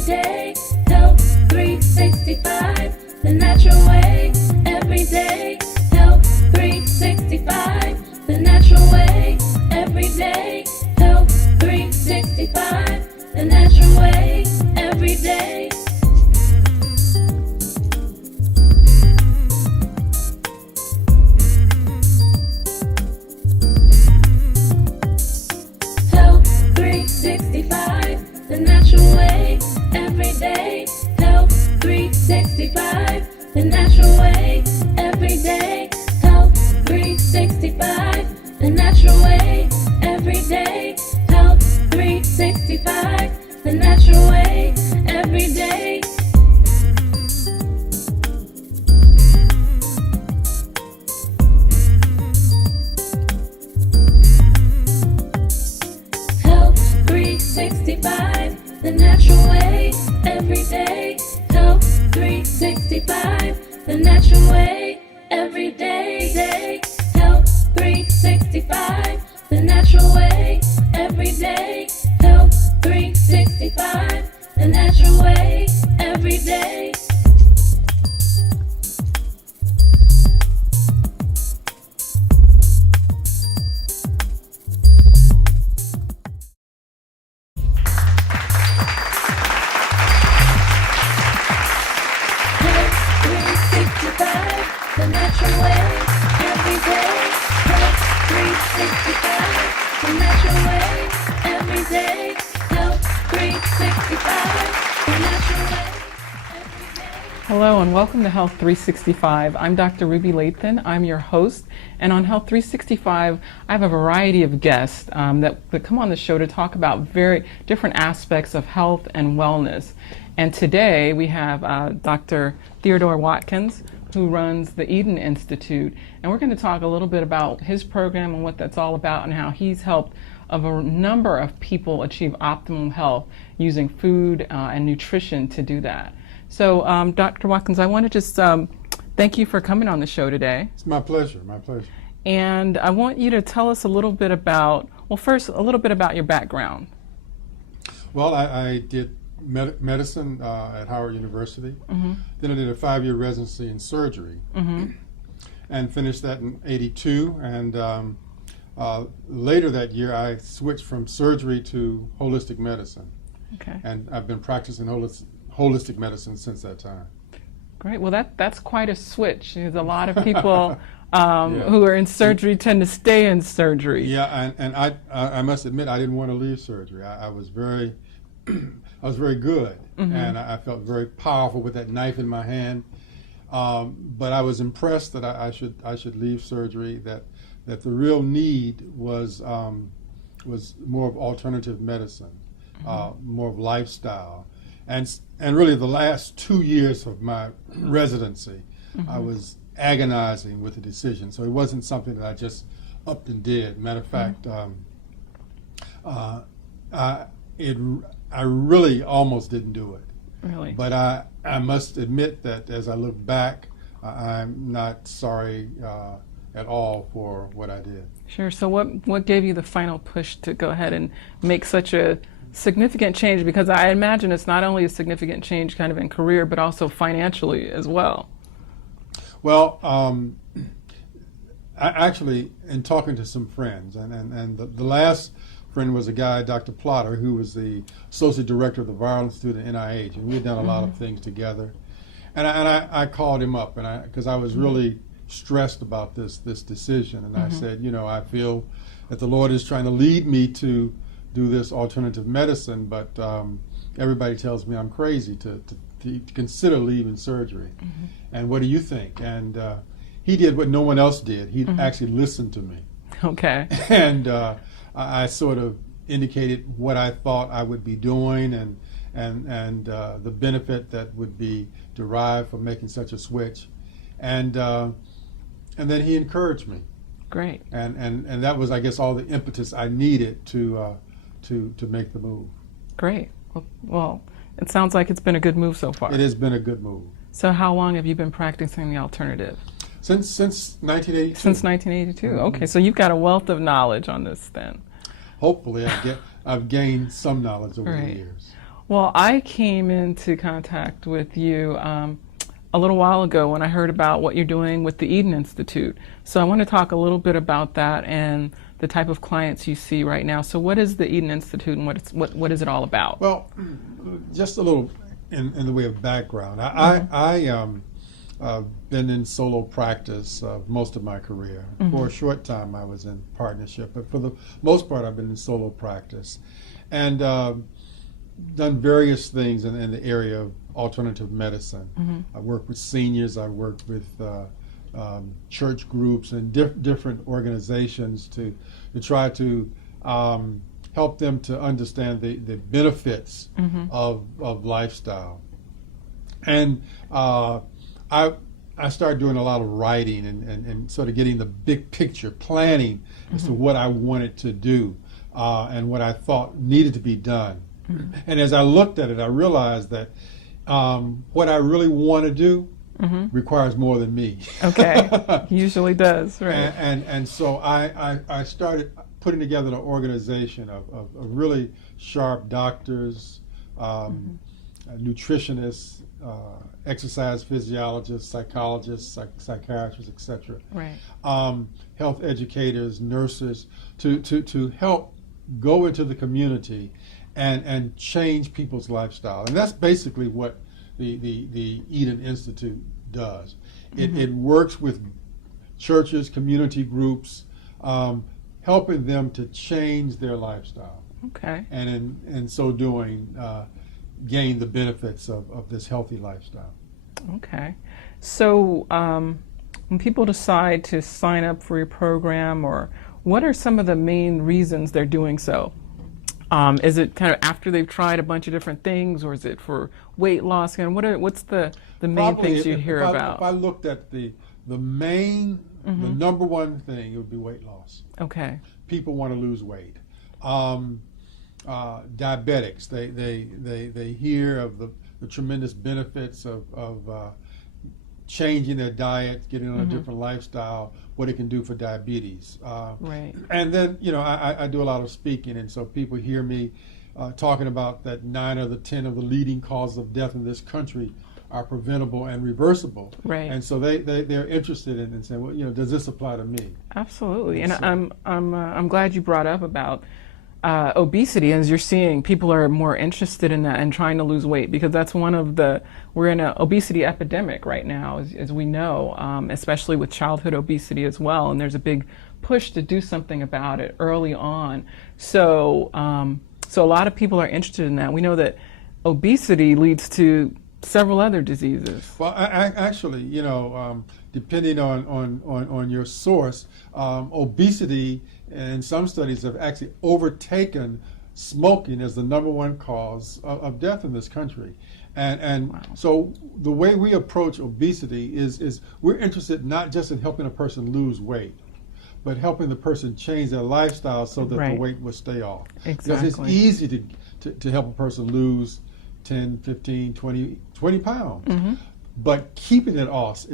every day. Health 365, the natural way. Every day. Health 365, the natural way. Every day. Health 365, the natural way. Every day. Health 365, the natural way. Every day. Health 365, the natural way. Every day. Health 365, the natural way. Every day. Health 365, the natural way. Every day. Health 365, the natural way. Every day. Health 365, the natural way. Every day. Health 365, the natural way. Every day. Health 365, the natural way. Every day. Health 365, the natural way. Every day. Health 365, the natural way. Every day. Health 365, the natural way. Every day. Hello and welcome to Health 365. I'm Dr. Ruby Lathan. I'm your host. And on Health 365, I have a variety of guests that come on the show to talk about very different aspects of health and wellness. And today we have Dr. Theodore Watkins, who runs the Eden Institute. And we're going to talk a little bit about his program and what that's all about and how he's helped of a number of people achieve optimum health using food and nutrition to do that. So, Dr. Watkins, I want to just thank you for coming on the show today. It's my pleasure, my pleasure. And I want you to tell us a little bit about, well, first, a little bit about your background. Well, I did medicine at Howard University. Mm-hmm. Then I did a 5-year residency in surgery and finished that in '82. And later that year, I switched from surgery to holistic medicine. Okay. And I've been practicing holistic medicine since that time. Great. Well, that's quite a switch. There's a lot of people who are in surgery tend to stay in surgery. Yeah, and I must admit I didn't want to leave surgery. I was very I was very good, and I felt very powerful with that knife in my hand. But I was impressed that I should leave surgery. That the real need was more of alternative medicine, more of lifestyle, and really the last 2 years of my residency, I was agonizing with the decision. So it wasn't something that I just upped and did. Matter of fact, I really almost didn't do it. Really? But I must admit that as I look back, I'm not sorry at all for what I did. Sure. So what gave you the final push to go ahead and make such a significant change? Because I imagine it's not only a significant change kind of in career, but also financially as well. Well, I actually, in talking to some friends, and the last friend was a guy, Dr. Plotter, who was the associate director of the Viral Institute at NIH, and we had done a lot of things together. And I called him up, and because I was really stressed about this decision, and I said, I feel that the Lord is trying to lead me to do this alternative medicine, but everybody tells me I'm crazy to consider leaving surgery. And what do you think? And he did what no one else did. He actually listened to me. Okay. And I sort of indicated what I thought I would be doing and the benefit that would be derived from making such a switch. And then he encouraged me. Great. And that was, I guess, all the impetus I needed to make the move. Great. Well, it sounds like it's been a good move so far. It has been a good move. So how long have you been practicing the alternative? Since 1982. Since 1982. Okay, so you've got a wealth of knowledge on this then. Hopefully I've gained some knowledge over the Right. years. Well, I came into contact with you a little while ago when I heard about what you're doing with the Eden Institute. So I want to talk a little bit about that and the type of clients you see right now. So what is the Eden Institute and what is it all about? Well, just a little in the way of background. I've been in solo practice most of my career. For a short time, I was in partnership, but for the most part, I've been in solo practice, and done various things in the area of alternative medicine. I work with seniors. I work with church groups and different organizations to try to help them to understand the benefits of lifestyle. And I started doing a lot of writing and sort of getting the big picture, planning as to what I wanted to do and what I thought needed to be done. And as I looked at it, I realized that what I really want to do requires more than me. Okay, usually does, right? And so I started putting together an organization of really sharp doctors, nutritionists, exercise physiologists, psychologists, psychiatrists, etc. Right. Health educators, nurses, to help go into the community and change people's lifestyle. And that's basically what the Eden Institute does. It works with churches, community groups, helping them to change their lifestyle. Okay. And in so doing, gain the benefits of this healthy lifestyle. Okay. So when people decide to sign up for your program, or what are some of the main reasons they're doing so? Is it kind of after they've tried a bunch of different things, or is it for weight loss? And what's the main Probably, things you hear about? If I looked at the main, the number one thing, it would be weight loss. Okay. People want to lose weight. Diabetics, they hear of the tremendous benefits of changing their diet, getting on a different lifestyle, what it can do for diabetes. Right. And then, I do a lot of speaking, and so people hear me talking about that 9 of the 10 of the leading causes of death in this country are preventable and reversible. Right. And so they're interested in saying, well, does this apply to me? Absolutely. And I'm glad you brought up about obesity. As you're seeing, people are more interested in that and trying to lose weight, because that's we're in an obesity epidemic right now, as we know, especially with childhood obesity as well. And there's a big push to do something about it early on. So a lot of people are interested in that. We know that obesity leads to several other diseases. Well, actually, depending on your source, obesity and some studies have actually overtaken smoking as the number one cause of death in this country. And Wow. So the way we approach obesity is we're interested not just in helping a person lose weight, but helping the person change their lifestyle so that Right. the weight will stay off. Exactly. Because it's easy to help a person lose 10, 15, 20 pounds. But keeping it off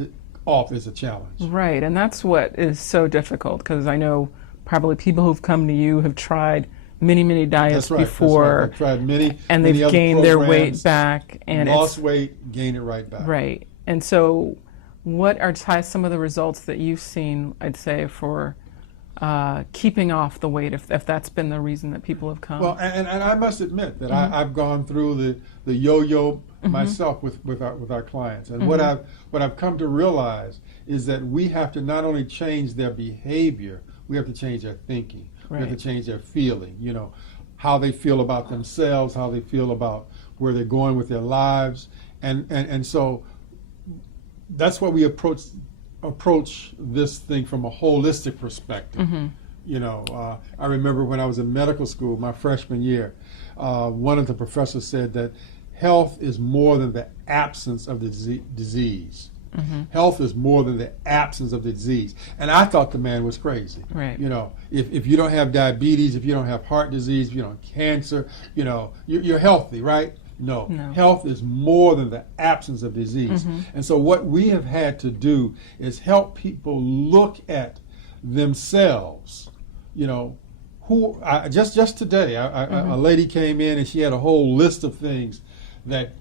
is a challenge. Right, and that's what is so difficult, because I know probably people who've come to you have tried many diets That's right. before, I've tried many, and many they've other gained their weight programs, back, and lost weight, gain it right back. right. And so, what are some of the results that you've seen, I'd say, for keeping off the weight, if that's been the reason that people have come? Well, and I must admit that I've gone through the yo-yo myself with our clients, and what I've come to realize is that we have to not only change their behavior, we have to change their thinking. We have to Right. change their feeling. How they feel about themselves, how they feel about where they're going with their lives, and so that's why we approach this thing from a holistic perspective. I remember when I was in medical school, my freshman year, one of the professors said that health is more than the absence of the disease. Health is more than the absence of the disease. And I thought the man was crazy. Right. If you don't have diabetes, if you don't have heart disease, if you don't have cancer, you're healthy, right? No. Health is more than the absence of disease. And so what we have had to do is help people look at themselves, just today, a lady came in and she had a whole list of things that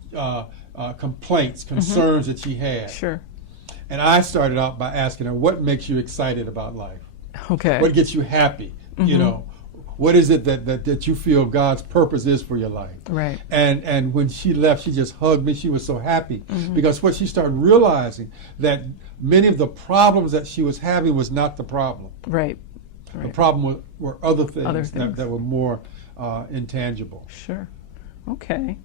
complaints, concerns that she had. Sure. And I started out by asking her, what makes you excited about life? Okay. What gets you happy? You know, what is it that you feel God's purpose is for your life? Right. And when she left, she just hugged me. She was so happy because what she started realizing that many of the problems that she was having was not the problem. Right. The problem were other things, things. That were more intangible. Sure. Okay.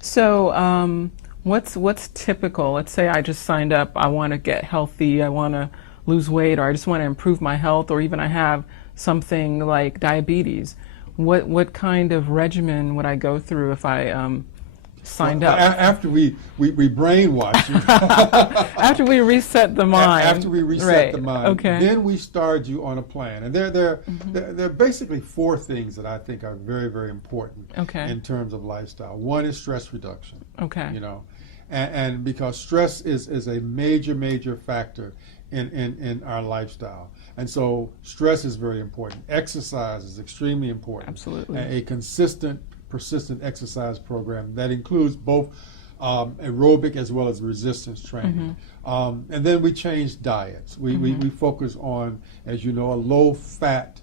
So what's typical? Let's say I just signed up. I want to get healthy. I want to lose weight, or I just want to improve my health, or even I have something like diabetes. What kind of regimen would I go through if I signed up? After we brainwash you. After we reset the mind. After we reset the mind. Okay. Then we start you on a plan. And there are basically four things that I think are very, very important in terms of lifestyle. One is stress reduction. Okay. You know, and because stress is a major factor in our lifestyle. And so stress is very important. Exercise is extremely important. Absolutely. A consistent, persistent exercise program that includes both aerobic as well as resistance training. And then we change diets. We focus on, as you know, a low-fat,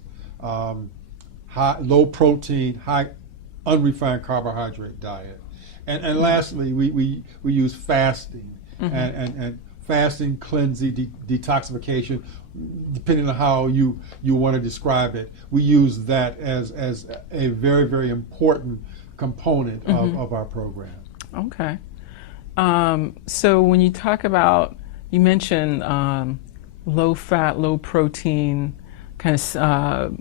low-protein, high unrefined carbohydrate diet. And lastly, we use fasting and fasting, cleansing, detoxification, depending on how you want to describe it. We use that as a very, very important component of our program. Okay. So when you talk about, you mentioned low fat, low protein, kind of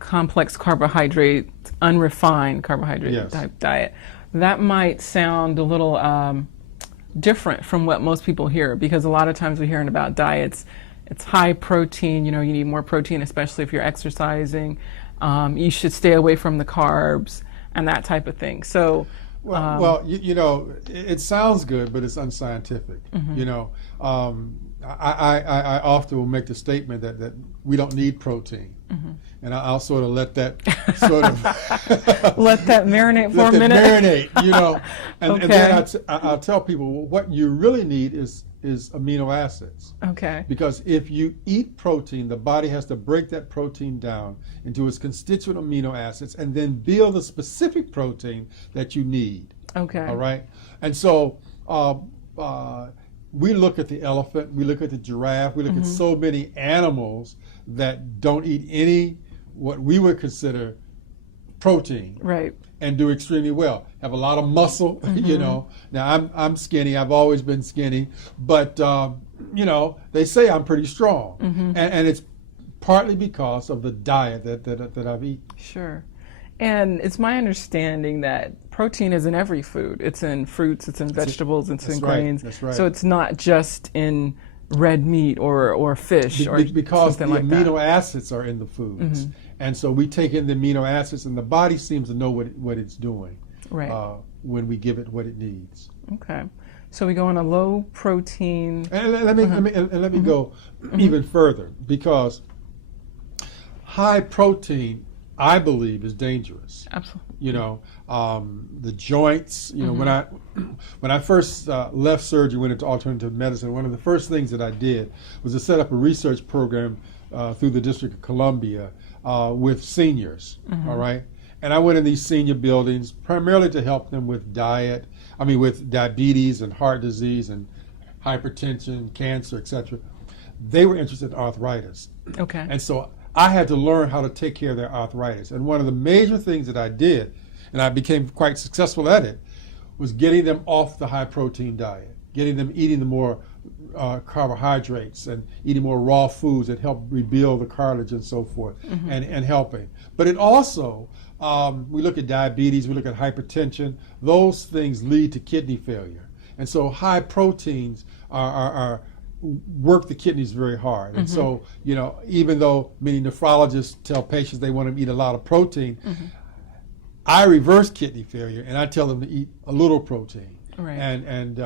complex carbohydrate, unrefined carbohydrate type diet. That might sound a little different from what most people hear, because a lot of times we're hearing about diets, it's high protein, you know, you need more protein, especially if you're exercising. You should stay away from the carbs and that type of thing. So, well, you know, it sounds good, but it's unscientific. You know, I often will make the statement that we don't need protein. And I'll sort of let that let that marinate for a minute. Marinate, you know, and then I'll tell people, well, what you really need is amino acids. Okay. Because if you eat protein, the body has to break that protein down into its constituent amino acids and then build the specific protein that you need. Okay. All right. And so we look at the elephant, we look at the giraffe, we look at so many animals that don't eat any what we would consider protein. Right. And do extremely well. Have a lot of muscle, you know. Now I'm skinny. I've always been skinny, but you know, they say I'm pretty strong, and it's partly because of the diet that I've eaten. Sure. And it's my understanding that protein is in every food. It's in fruits, it's in vegetables, it's in grains. That's right. So it's not just in red meat or fish or because something like the that. amino acids are in the foods, and so we take in the amino acids, and the body seems to know what it's doing when we give it what it needs. Okay, so we go on a low protein. And let me go even further, because high protein, I believe, is dangerous. Absolutely. You know, the joints. You know, when I first left surgery, went into alternative medicine, one of the first things that I did was to set up a research program through the District of Columbia with seniors. All right, and I went in these senior buildings primarily to help them with with diabetes and heart disease and hypertension, cancer, etc. They were interested in arthritis. Okay. And so I had to learn how to take care of their arthritis. And one of the major things that I did, and I became quite successful at it, was getting them off the high protein diet, getting them eating the more carbohydrates and eating more raw foods that help rebuild the cartilage and so forth, and helping. But it also, we look at diabetes, we look at hypertension, those things lead to kidney failure. And so high proteins are work the kidneys very hard. And so, you know, even though many nephrologists tell patients they want to eat a lot of protein, I reverse kidney failure and I tell them to eat a little protein. Right. And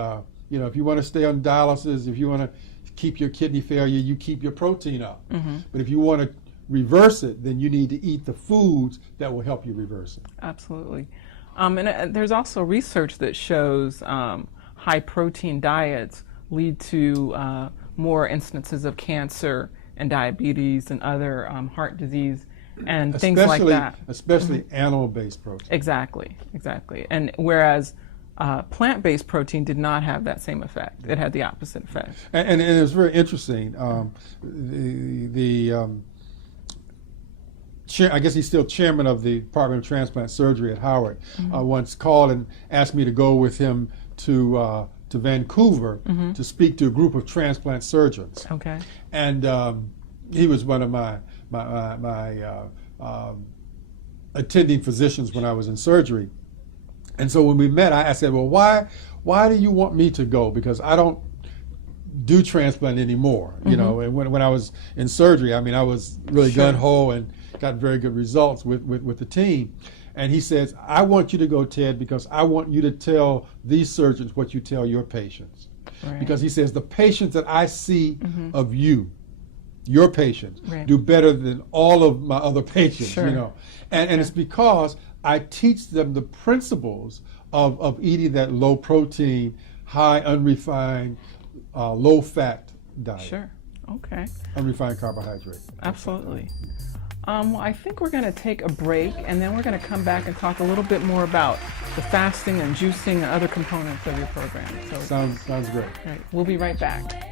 you know, if you want to stay on dialysis, if you want to keep your kidney failure, you keep your protein up. But if you want to reverse it, then you need to eat the foods that will help you reverse it. Absolutely. There's also research that shows high protein diets lead to more instances of cancer and diabetes and other heart disease and things like that. Especially animal-based protein. Exactly. And whereas plant-based protein did not have that same effect. It had the opposite effect. And it was very interesting. I guess he's still chairman of the Department of Transplant Surgery at Howard. Once called and asked me to go with him to Vancouver to speak to a group of transplant surgeons. Okay. And he was one of my attending physicians when I was in surgery. And so when we met, I said, well, why do you want me to go? Because I don't do transplant anymore. You know, and when I was in surgery, I mean, I was really gung-ho and got very good results with the team. And he says, I want you to go, Ted, because I want you to tell these surgeons what you tell your patients. Right. Because he says, the patients that I see of you, your patients, Right. do better than all of my other patients, Sure. you know. And it's because I teach them the principles of eating that low protein, high unrefined, low fat diet. Sure. Okay. Unrefined carbohydrate. Absolutely. Well, I think we're going to take a break, and then we're going to come back and talk a little bit more about the fasting and juicing and other components of your program. So, Sounds great. right, we'll be right back.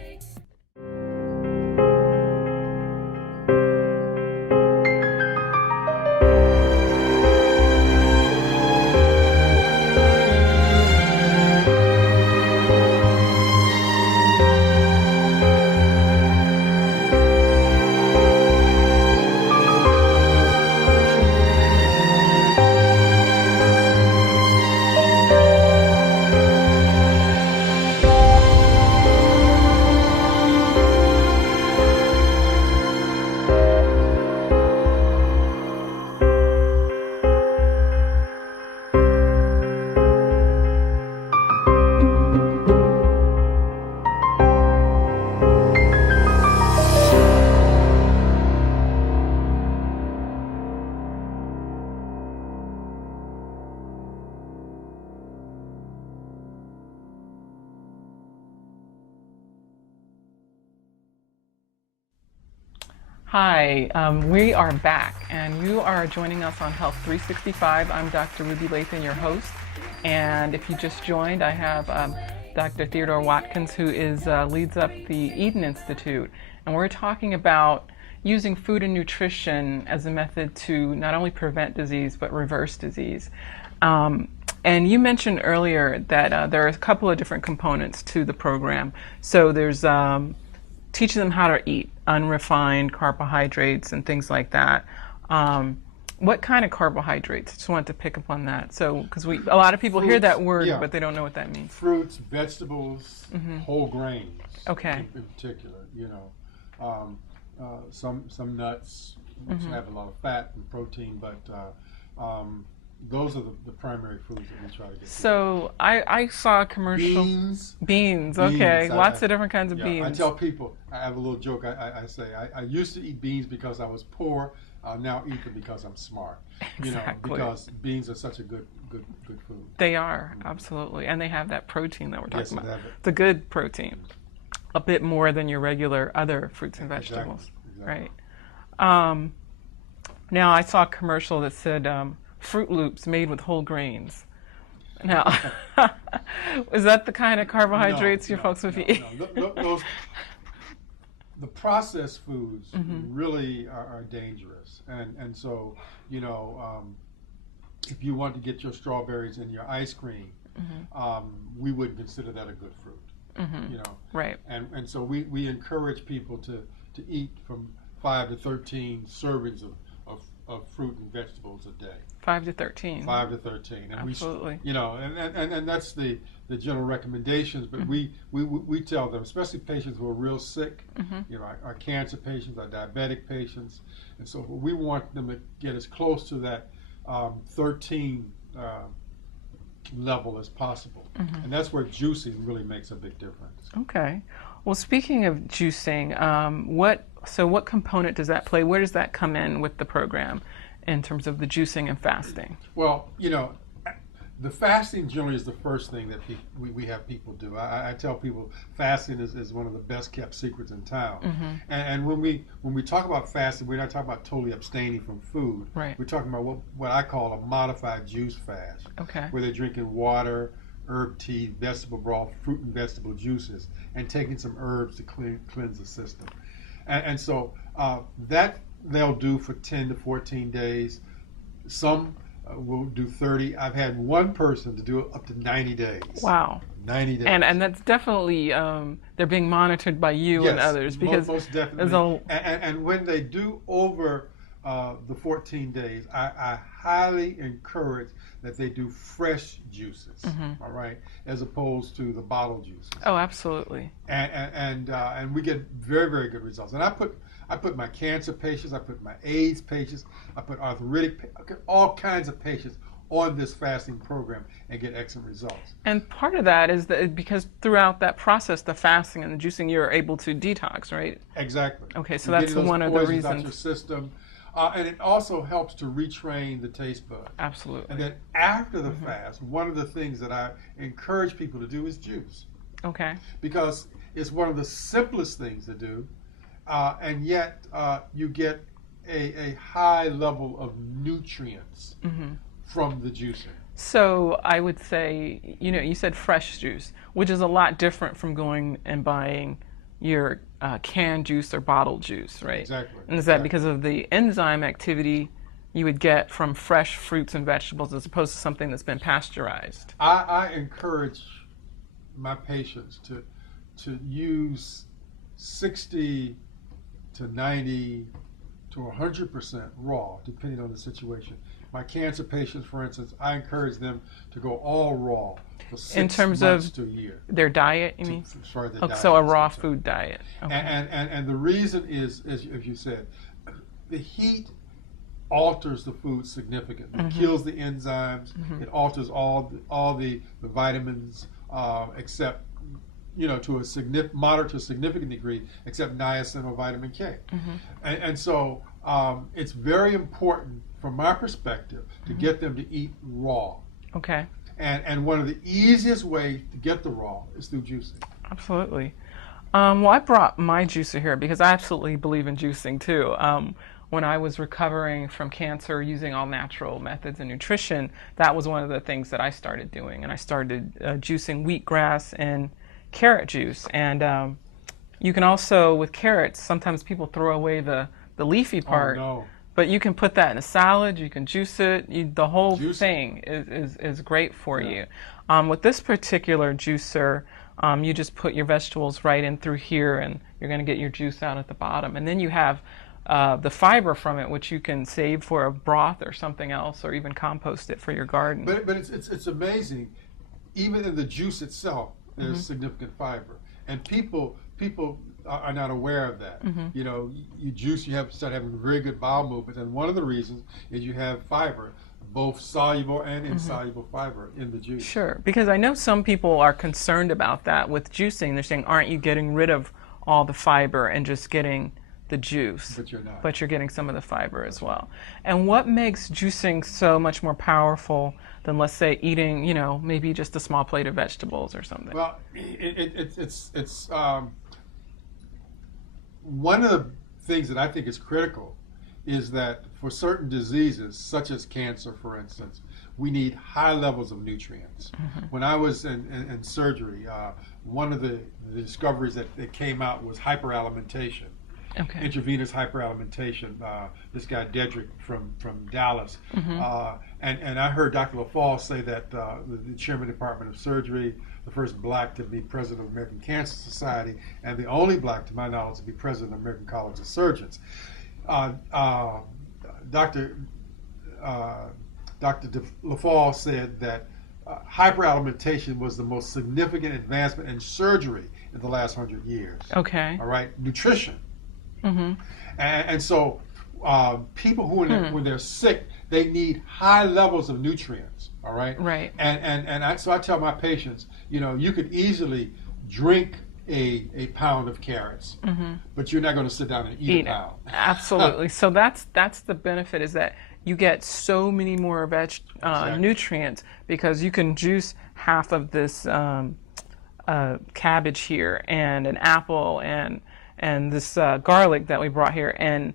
Hi, we are back, and you are joining us on Health 365. I'm Dr. Ruby Lathan, your host, and if you just joined, I have Dr. Theodore Watkins, who leads up the Eden Institute, and we're talking about using food and nutrition as a method to not only prevent disease but reverse disease. And you mentioned earlier that there are a couple of different components to the program. So there's teaching them how to eat unrefined carbohydrates and things like that. What kind of carbohydrates? Just wanted to pick up on that. So, because a lot of people hear that word, yeah. but they don't know what that means. Fruits, vegetables, whole grains. Okay. In particular, you know, some nuts which have a lot of fat and protein, but those are the primary foods that we try to get. So I saw a commercial. Beans. Okay. Lots of different kinds of beans. I tell people, I have a little joke. I say I used to eat beans because I was poor. I'll now eat them because I'm smart. You Exactly. know, because beans are such a good food. They are, absolutely. And they have that protein that we're Yes, talking they about. have it. The good protein. A bit more than your regular other fruits and vegetables. Exactly. Right. Now I saw a commercial that said Fruit Loops made with whole grains. Now, is that the kind of carbohydrates your folks would be eating? No. The processed foods really are dangerous, and so you know, if you want to get your strawberries in your ice cream, we wouldn't consider that a good fruit. You know, Right. And so we encourage people to eat from 5 to 13 servings of fruit and vegetables a day. 5 to 13. 5 to 13, and Absolutely. you know, and that's the general recommendations. But we tell them, especially patients who are real sick, you know, our cancer patients, our diabetic patients, and so we want them to get as close to that 13 level as possible, and that's where juicing really makes a big difference. Okay. Well, speaking of juicing, what So what component does that play? Where does that come in with the program in terms of the juicing and fasting? Well, the fasting generally is the first thing that we have people do. I tell people fasting is one of the best kept secrets in town. And when we talk about fasting, we're not talking about totally abstaining from food. Right. We're talking about what I call a modified juice fast, Okay. where they're drinking water, herb tea, vegetable broth, fruit and vegetable juices, and taking some herbs to cleanse the system. And so that they'll do for 10 to 14 days. Some will do 30. I've had one person to do it up to 90 days. Wow. 90 days. And that's definitely they're being monitored by you and others because most there's definitely. And when they do over the 14 days, I highly encourage that they do fresh juices, all right, as opposed to the bottled juices. Oh, absolutely. And we get very, very good results. And I put my cancer patients, I put my AIDS patients, I put arthritic, all kinds of patients on this fasting program and get excellent results. And part of that is that because throughout that process, the fasting and the juicing, you're able to detox, right? Exactly. Okay, so You're that's getting those one of the poisons out your reasons. system. And it also helps to retrain the taste bud. Absolutely. And then after the fast, one of the things that I encourage people to do is juice, Okay. because it's one of the simplest things to do, and yet you get a high level of nutrients from the juicing. So I would say, you said fresh juice, which is a lot different from going and buying your canned juice or bottled juice, right? Exactly. And is that because of the enzyme activity you would get from fresh fruits and vegetables as opposed to something that's been pasteurized? I encourage my patients to use 60 to 90 to 100% raw, depending on the situation. My cancer patients, for instance, I encourage them to go all raw for 6 In terms months of to a year. Their diet, you mean? Sorry, their Oh, diet so a is raw concerned. food diet. Okay. And the reason is, as you said, the heat alters the food significantly. It kills the enzymes. It alters all the vitamins, except to a moderate to significant degree, except niacin or vitamin K. And so it's very important, from my perspective, to get them to eat raw. Okay. And one of the easiest ways to get the raw is through juicing. Absolutely. Well, I brought my juicer here because I absolutely believe in juicing too. When I was recovering from cancer using all natural methods and nutrition, that was one of the things that I started doing. And I started juicing wheatgrass and carrot juice. And you can also, with carrots, sometimes people throw away the leafy part. Oh, no. But you can put that in a salad, you can juice it, the whole Juice it. thing is great for Yeah. you. With this particular juicer, you just put your vegetables right in through here and you're going to get your juice out at the bottom. And then you have the fiber from it, which you can save for a broth or something else, or even compost it for your garden. But it's amazing. Even in the juice itself, there's significant fiber, and people are not aware of that. You juice, you have to start having very good bowel movement, and one of the reasons is you have fiber, both soluble and insoluble fiber in the juice. Sure, because I know some people are concerned about that with juicing. They're saying, aren't you getting rid of all the fiber and just getting the juice? But you're not. But you're getting some of the fiber as well. And what makes juicing so much more powerful than, let's say, eating, maybe just a small plate of vegetables or something? Well, it's one of the things that I think is critical is that for certain diseases, such as cancer, for instance, we need high levels of nutrients. When I was in surgery, one of the discoveries that came out was hyperalimentation. Okay. Intravenous hyperalimentation. This guy Dedrick from Dallas, and I heard Dr. LaFall say that the chairman of the Department of Surgery, the first black to be president of the American Cancer Society, and the only black, to my knowledge, to be president of the American College of Surgeons. Dr. LaFall said that hyperalimentation was the most significant advancement in surgery in the last 100 years. Okay. All right, nutrition. And so people who, when they're sick, they need high levels of nutrients. All right. Right. So I tell my patients, you could easily drink a pound of carrots, but you're not going to sit down and eat a Eat it. pound. Absolutely. So that's the benefit, is that you get so many more Exactly. nutrients, because you can juice half of this cabbage here, and an apple, and this garlic that we brought here, and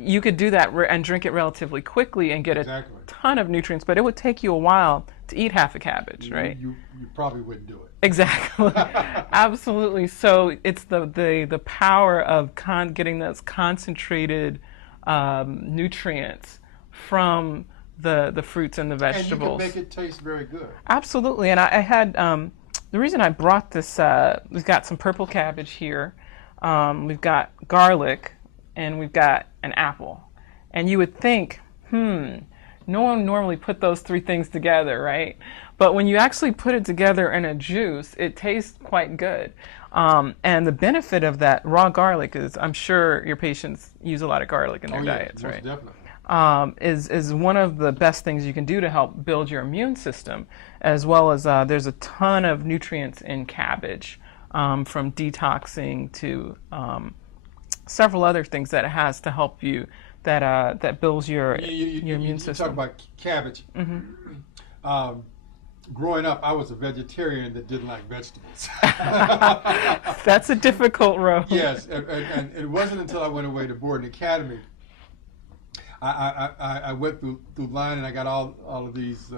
you could do that and drink it relatively quickly and get Exactly. a ton of nutrients. But it would take you a while to eat half a cabbage, right? You probably wouldn't do it. Exactly. Absolutely. So it's the power of getting those concentrated nutrients from the fruits and the And you vegetables. can make it taste very good. Absolutely. And I had the reason I brought this. We've got some purple cabbage here. We've got garlic, and we've got an apple. And you would think, no one normally put those three things together, right? But when you actually put it together in a juice, it tastes quite good. And the benefit of that raw garlic is, I'm sure your patients use a lot of garlic in their diets, most right? definitely. Is one of the best things you can do to help build your immune system, as well as there's a ton of nutrients in cabbage, from detoxing to several other things that it has to help you, that builds your immune You system. talk about cabbage. Growing up, I was a vegetarian that didn't like vegetables. That's a difficult road. Yes, and it wasn't until I went away to Borden Academy. I went through line, and I got all of these,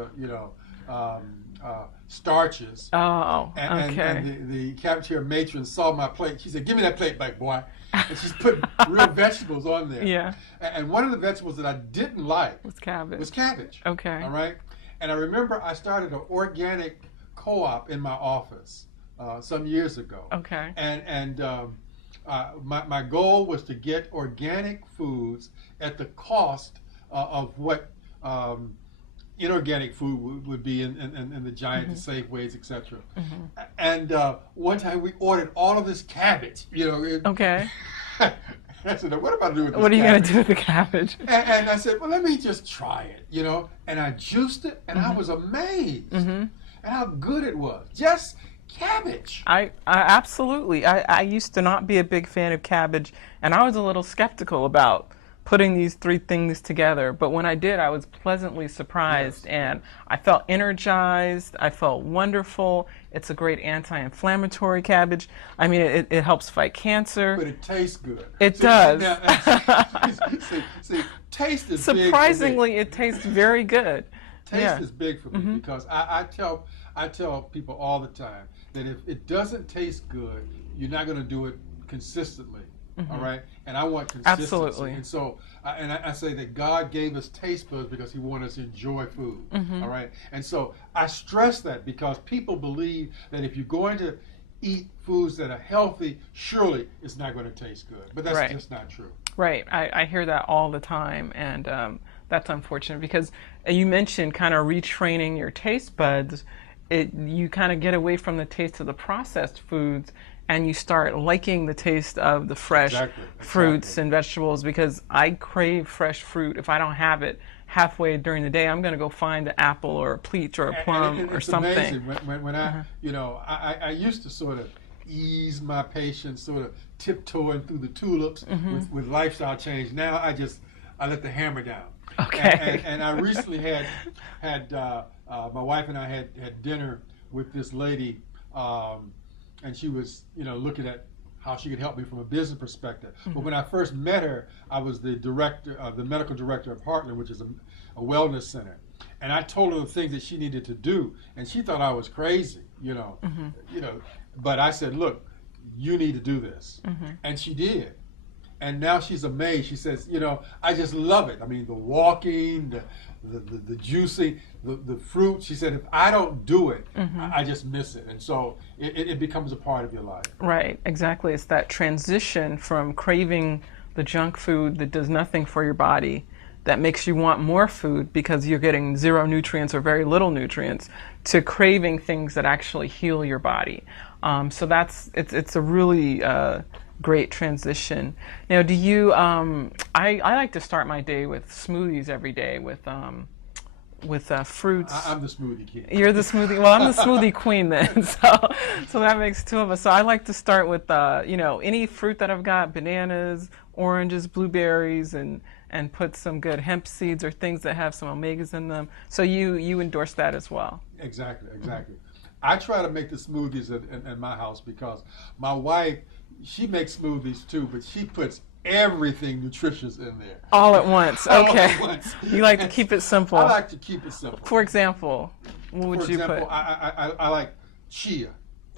starches. Oh, And, okay. and the cafeteria matron saw my plate. She said, "Give me that plate back, boy." And she's put real vegetables on there. Yeah. And one of the vegetables that I didn't like It's cabbage. was cabbage. Okay. All right. And I remember I started an organic co-op in my office some years ago. Okay. And my goal was to get organic foods at the cost of what inorganic food would be in the Giant, the Safeways, etc. And one time we ordered all of this cabbage. Okay. I said, "What am I doing with this What are you going cabbage?" to do with the cabbage? And I said, "Well, let me just try it, And I juiced it, and I was amazed at how good it was. Just cabbage. I absolutely. I used to not be a big fan of cabbage, and I was a little skeptical about putting these three things together. But when I did, I was pleasantly surprised, Yes. and I felt energized. I felt wonderful. It's a great anti-inflammatory cabbage. I mean, it helps fight cancer. But it tastes good. It See, does. see, taste is big for me. Surprisingly, it tastes very good. Taste Yeah. is big for me because I tell people all the time that if it doesn't taste good, you're not going to do it consistently. All right, and I want consistency. Absolutely. And so, I say that God gave us taste buds because He wanted us to enjoy food. All right, and so I stress that because people believe that if you're going to eat foods that are healthy, surely it's not going to taste good. But that's Right. just not true. Right. I hear that all the time, and that's unfortunate because you mentioned kind of retraining your taste buds. You kind of get away from the taste of the processed foods, and you start liking the taste of the fresh Exactly. fruits and vegetables, because I crave fresh fruit. If I don't have it halfway during the day, I'm going to go find an apple or a peach or a plum And or it's something. amazing when I used to sort of ease my patients, sort of tiptoeing through the tulips with lifestyle change. Now I let the hammer down. Okay. And I recently had my wife and I had dinner with this lady, and she was looking at how she could help me from a business perspective. But when I first met her, I was the medical director of Heartland, which is a wellness center. And I told her the things that she needed to do, and she thought I was crazy, But I said, "Look, you need to do this," and she did. And now she's amazed. She says, "I just love it. I mean, the walking, the juicing, the fruit." She said, "If I don't do it, I just miss it." And so it becomes a part of your life. Right, exactly. It's that transition from craving the junk food that does nothing for your body, that makes you want more food because you're getting zero nutrients or very little nutrients, to craving things that actually heal your body. So it's a really great transition. Now, do you? I like to start my day with smoothies every day with fruits. I'm the smoothie king. You're the smoothie. Well, I'm the smoothie queen then. So that makes two of us. So I like to start with any fruit that I've got: bananas, oranges, blueberries, and put some good hemp seeds or things that have some omegas in them. So you endorse that as well. Exactly. I try to make the smoothies in my house because my wife, she makes smoothies too, but she puts everything nutritious in there. All at once. All Okay. at once. You like to keep it simple. I like to keep it simple. For example, what would you put? I like chia.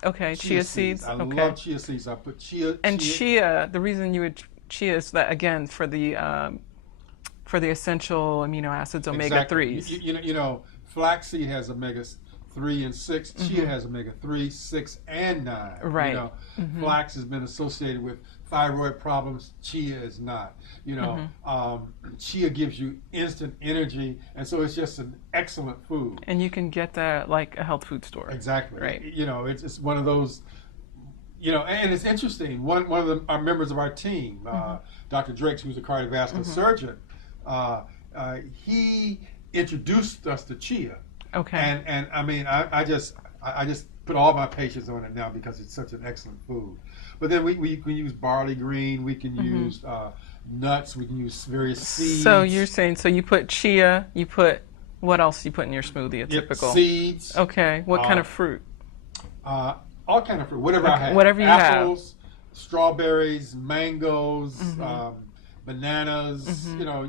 Okay, chia seeds. I Okay. love chia seeds. I put chia. And chia, the reason you would chia is that again for the essential amino acids, omega 3s. You know, flaxseed has omega 3 and 6. Chia has omega 3, 6, and 9. Right. You know, flax has been associated with thyroid problems. Chia is not. You know, chia gives you instant energy, and so it's just an excellent food. And you can get that like a health food store. Exactly. Right. You know, it's one of those. You know, and it's interesting. One of our members of our team, Dr. Drakes, who's a cardiovascular surgeon, he introduced us to chia. Okay. And I mean, I just put all my patients on it now because it's such an excellent food. But then we can use barley green. We can use nuts. We can use various seeds. So you're saying, so you put chia, you put, what else you put in your smoothie, a typical? Seeds. Okay. What kind of fruit? All kind of fruit. Whatever I have. Whatever you Apples, strawberries, mangoes, bananas, you know,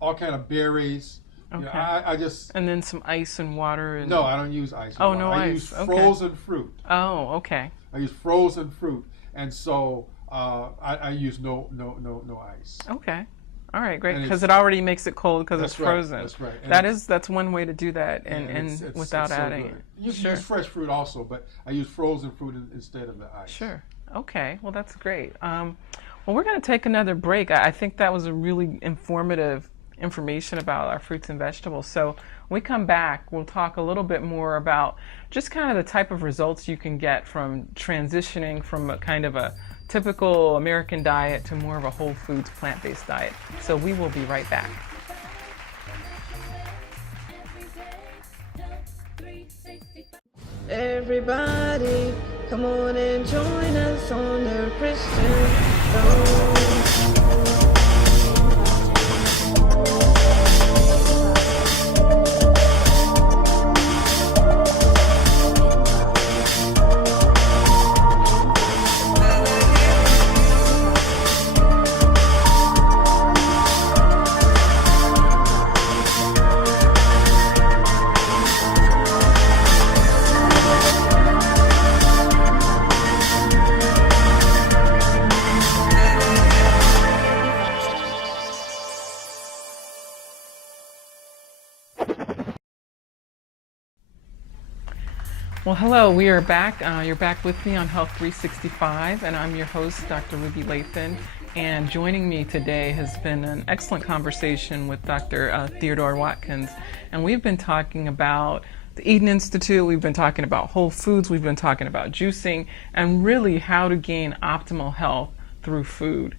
all kind of berries. Okay. You know, I just... And then some ice and water. And... No, I don't use ice. Oh, water. no I ice. use Okay. frozen fruit. Oh, okay. I use frozen fruit, and so I use no ice. Okay. All right, great. And Because it already makes it cold because it's That's right, frozen. that's right. And That's one way to do that, and it's without so adding. good. You can Sure. use fresh fruit also, but I use frozen fruit instead of the ice. Sure. Okay. Well, that's great. Well, we're going to take another break. I think that was a really informative information about our fruits and vegetables. So when we come back, we'll talk a little bit more about just kind of the type of results you can get from transitioning from a kind of a typical American diet to more of a whole foods, plant-based diet. So we will be right back. Everybody, come on and join us on the Christian Zone. Well, hello, we are back. You're back with me on Health 365, and I'm your host, Dr. Ruby Lathan. And joining me today has been an excellent conversation with Dr. Theodore Watkins. And we've been talking about the Eden Institute, we've been talking about whole foods, we've been talking about juicing, and really how to gain optimal health through food.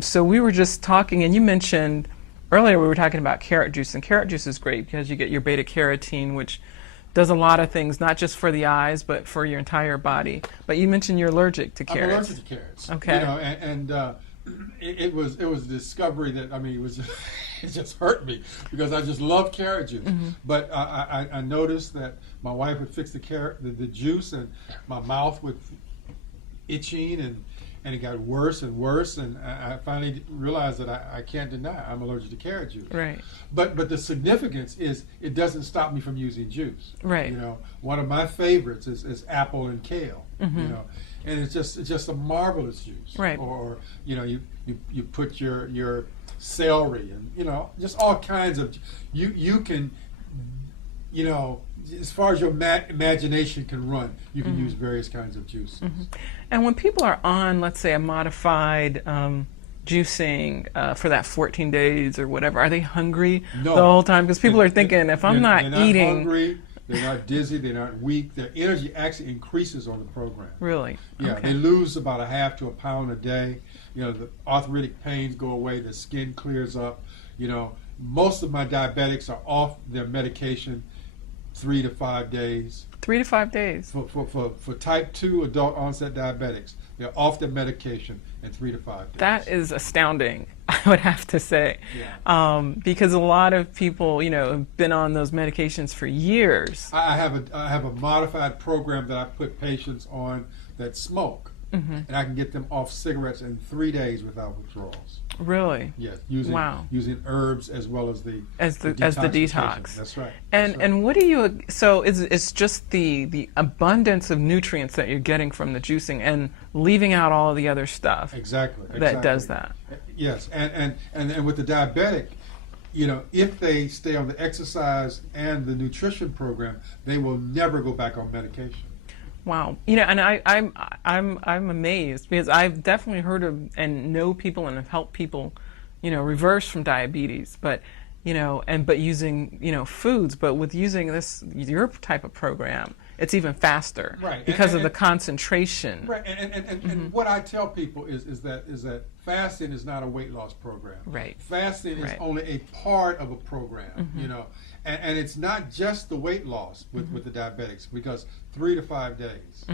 So we were just talking, and you mentioned earlier we were talking about carrot juice, and carrot juice is great because you get your beta carotene, which does a lot of things, not just for the eyes, but for your entire body. But you mentioned you're allergic to carrots. I'm allergic to carrots. Okay. You know, and it was a discovery that, I mean, it was it just hurt me because I just love carrot juice. But I noticed that my wife would fix the juice, and my mouth would itching, and it got worse and worse, and I finally realized that I can't deny I'm allergic to carrot juice. Right. But the significance is it doesn't stop me from using juice. Right. You know, one of my favorites is apple and kale. You know, and it's just a marvelous juice. Right. Or you know, you put your celery, and you know, just all kinds of you can, you know, as far as your imagination can run, you can use various kinds of juices. And when people are on, let's say, a modified juicing for that 14 days or whatever, are they hungry No. the whole time? Because people are thinking, if I'm not they're eating... hungry, they're not dizzy, they're not weak. Their energy actually increases on the program. Really? Yeah, Okay. they lose about a half to a pound a day. You know, the arthritic pains go away, the skin clears up. You know, most of my diabetics are off their medication 3 to 5 days. 3 to 5 days. For type 2 adult onset diabetics, they're off their medication in 3 to 5 days. That is astounding, I would have to say. Yeah. Because a lot of people, have been on those medications for years. I have a modified program that I put patients on that smoke, and I can get them off cigarettes in 3 days without withdrawals. Really? Yes, using herbs as well as the detox. That's right. And what do you? So it's just the abundance of nutrients that you're getting from the juicing and leaving out all of the other stuff. Exactly. That does that. Yes, and with the diabetic, if they stay on the exercise and the nutrition program, they will never go back on medication. Wow, and I'm amazed because I've definitely heard of and know people and have helped people, reverse from diabetes, but but using foods, but with using your type of program, it's even faster, right? Because of the concentration. Right, and what I tell people is that fasting is not a weight loss program. Right. Fasting is only a part of a program, and it's not just the weight loss with the diabetics, because 3 to 5 days,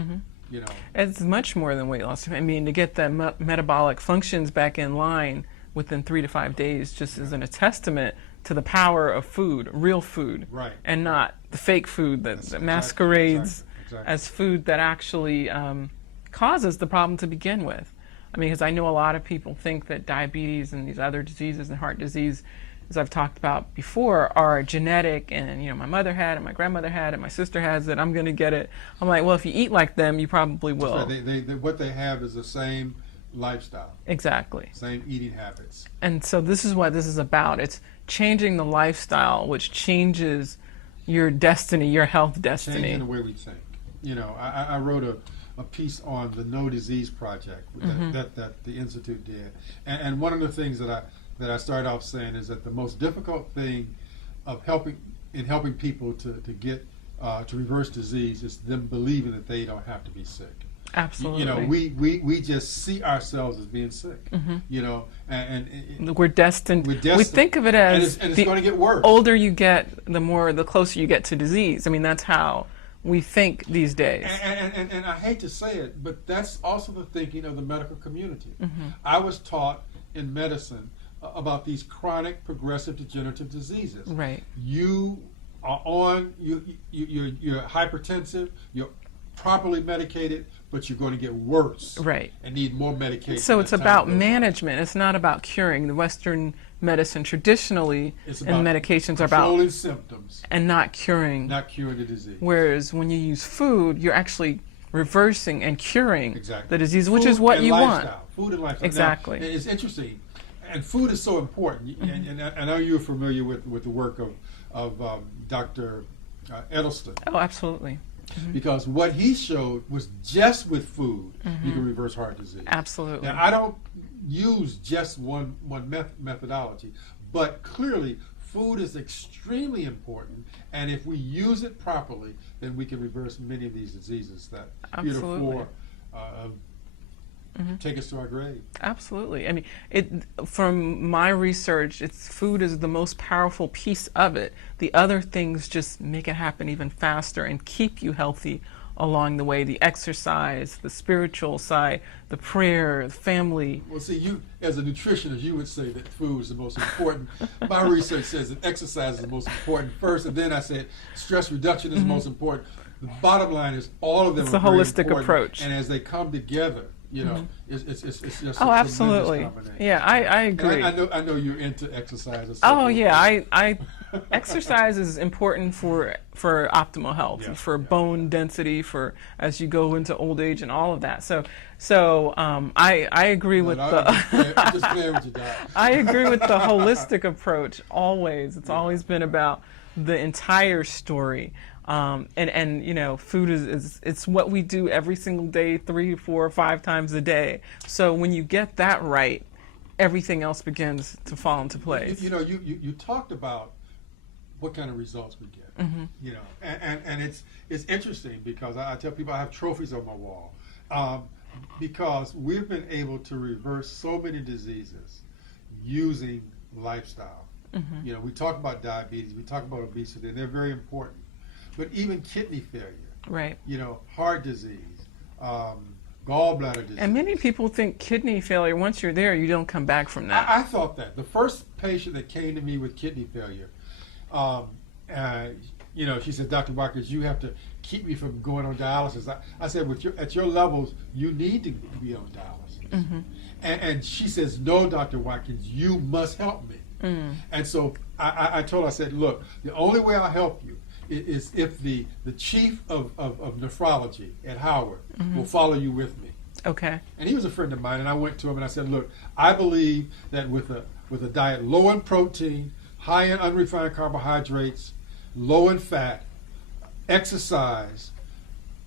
It's much more than weight loss. I mean, to get the metabolic functions back in line within 3 to 5 days just isn't a testament to the power of food, real food, right, and not the fake food that masquerades as food that actually causes the problem to begin with. I mean, because I know a lot of people think that diabetes and these other diseases and heart disease, as I've talked about before, are genetic, and my mother had it, my grandmother had it, my sister has it, I'm going to get it. I'm like, well, if you eat like them, you probably will. Right. What they have is the same lifestyle. Exactly. Same eating habits. And so this is what this is about. It's changing the lifestyle, which changes your destiny, your health destiny. Changing the way we think. I wrote a piece on the No Disease Project that the Institute did. And one of the things that I started off saying is that the most difficult thing of helping people to get to reverse disease is them believing that they don't have to be sick. Absolutely. We just see ourselves as being sick. And we're destined. We think of it as and it's going to get worse. Older you get, the closer you get to disease. I mean, that's how we think these days. And I hate to say it, but that's also the thinking of the medical community. I was taught in medicine about these chronic progressive degenerative diseases. Right. You are you're hypertensive, you're properly medicated, but you're going to get worse. Right. And need more medication. So it's about management. It's not about curing. The Western medicine traditionally and medications are about controlling symptoms and not curing. Not curing the disease. Whereas when you use food, you're actually reversing and curing the disease, which Food is what and you lifestyle. want. Food and lifestyle. Exactly. Now, it's interesting, and food is so important. And I know you're familiar with the work of Dr. Edelstein. Oh, absolutely. Because what he showed was just with food you can reverse heart disease. Absolutely. Now, I don't use just one methodology, but clearly food is extremely important, and if we use it properly, then we can reverse many of these diseases that heretofore take us to our grave. Absolutely. I mean, from my research, food is the most powerful piece of it. The other things just make it happen even faster and keep you healthy along the way. The exercise, the spiritual side, the prayer, the family. Well, see, you as a nutritionist, you would say that food is the most important. My research says that exercise is the most important first, and then I said stress reduction is the most important. The bottom line is all of them It's are a very holistic important, approach. And as they come together, it's just Oh, a absolutely. tremendous combination. Yeah, I agree. And I know you're into exercise. And so Oh forth. yeah, I exercise is important for optimal health, for bone density, for as you go into old age and all of that. So I agree with I'm just playing with you, Doc. I agree with the holistic approach always. It's always been about the entire story. And food is it's what we do every single day, 3, 4, 5 times a day. So when you get that right, everything else begins to fall into place. You talked about what kind of results we get. And it's interesting because I tell people I have trophies on my wall because we've been able to reverse so many diseases using lifestyle. You know, we talk about diabetes, we talk about obesity, and they're very important. But even kidney failure, Right. you know, heart disease, gallbladder disease. And many people think kidney failure, once you're there, you don't come back from that. I thought that. The first patient that came to me with kidney failure, you know, she said, Dr. Watkins, you have to keep me from going on dialysis. I said, at your levels, you need to be on dialysis. And she says, no, Dr. Watkins, you must help me. And so I told her, I said, look, the only way I'll help you is if the chief of nephrology at Howard will follow you with me. Okay. And he was a friend of mine, and I went to him and I said, look, I believe that with a diet low in protein, high in unrefined carbohydrates, low in fat, exercise,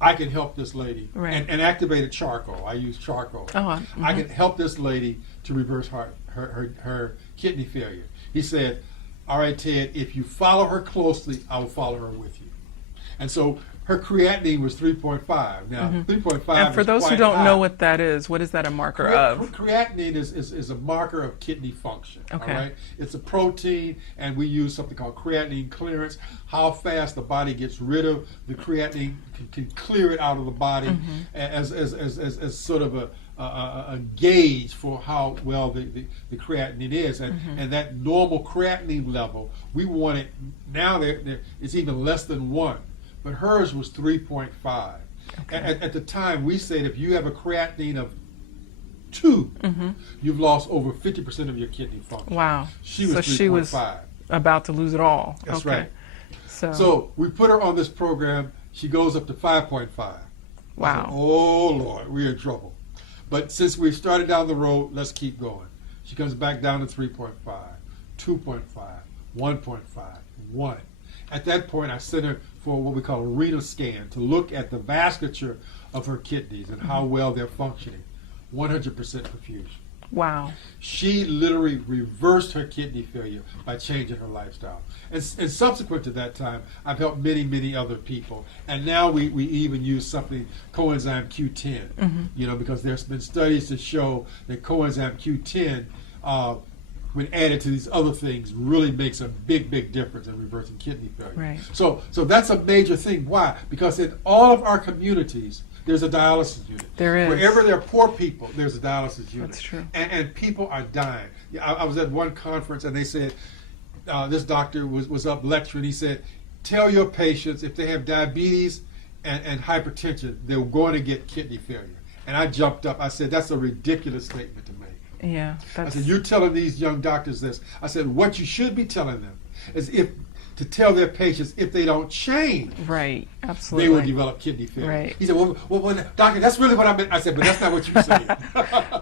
I can help this lady. Right. And activated charcoal. I use charcoal. Oh, I can help this lady to reverse her kidney failure. He said, all right, Ted, if you follow her closely, I will follow her with you. And so her creatinine was 3.5. Now, 3.5 And for is those who quite don't high. know what that is, what is that a marker of? Creatinine is a marker of kidney function. Okay. All right? It's a protein, and we use something called creatinine clearance. How fast the body gets rid of the creatinine can clear it out of the body as sort of a gauge for how well the creatinine is. And that normal creatinine level, we want it, now it's even less than 1. But hers was 3.5. Okay. At the time, we said if you have a creatinine of 2, you've lost over 50% of your kidney function. Wow. She was So 3.5. she was about to lose it all. That's Okay. right. So, we put her on this program. She goes up to 5.5. wow. Oh, Lord, we're in trouble. But since we started down the road, let's keep going. She comes back down to 3.5, 2.5, 1.5, 1. At that point, I sent her for what we call a renal scan to look at the vasculature of her kidneys and how well they're functioning. 100% perfusion. Wow. She literally reversed her kidney failure by changing her lifestyle. And subsequent to that time, I've helped many, many other people. And now we even use something, coenzyme Q10, you know, because there's been studies to show that coenzyme Q10, when added to these other things, really makes a big, big difference in reversing kidney failure. Right. So that's a major thing. Why? Because in all of our communities, there's a dialysis unit. There is. Wherever there are poor people, there's a dialysis unit. That's true. And people are dying. I was at one conference and they said, this doctor was up lecturing. He said, tell your patients if they have diabetes and hypertension, they're going to get kidney failure. And I jumped up. I said, that's a ridiculous statement to make. Yeah. I said, you're telling these young doctors this. I said, what you should be telling them is to tell their patients if they don't change, Right. Absolutely. they will develop kidney failure. Right. He said, well, doctor, that's really what I meant. I said, but that's not what you said.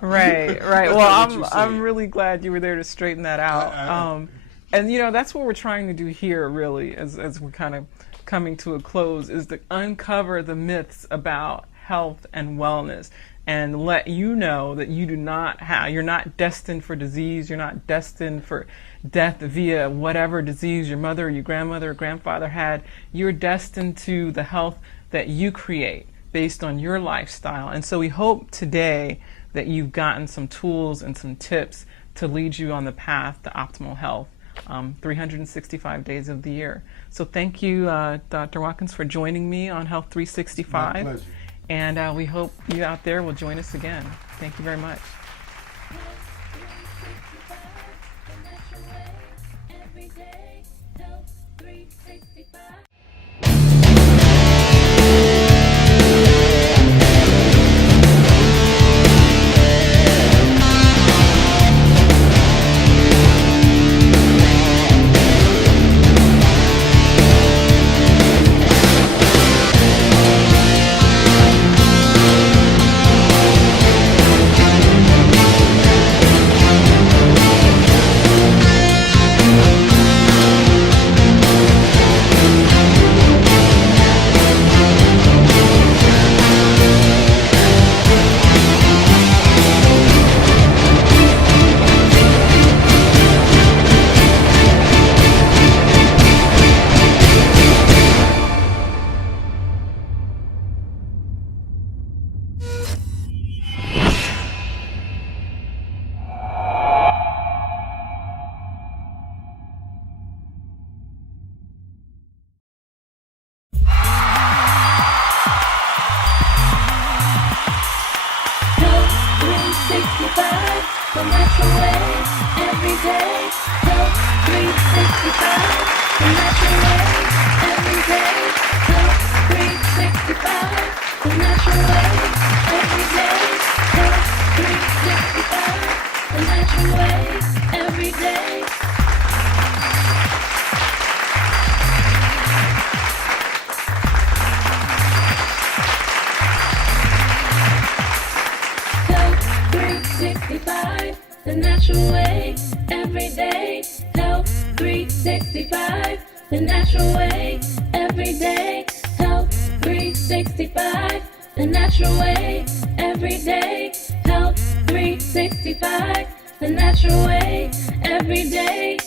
Right. That's Well, not what you I'm said. really glad you were there to straighten that out. And you know, that's what we're trying to do here, really, as we're kind of coming to a close, is to uncover the myths about health and wellness, and let you know that you're not destined for disease. You're not destined for death via whatever disease your mother or your grandmother or grandfather had. You're destined to the health that you create based on your lifestyle. And so we hope today that you've gotten some tools and some tips to lead you on the path to optimal health, 365 days of the year. So thank you, Dr. Watkins, for joining me on Health 365. My pleasure. And we hope you out there will join us again. Thank you very much. Every day, Health 365. way, every day. Health 365, the natural way, every day. Health 365, the natural way, every day. Health 365, the natural way, every day. Health 365, the natural way, every day. Health 365, the natural way, every day. Health 365, the natural way, every day. Health 365, the natural way, every day.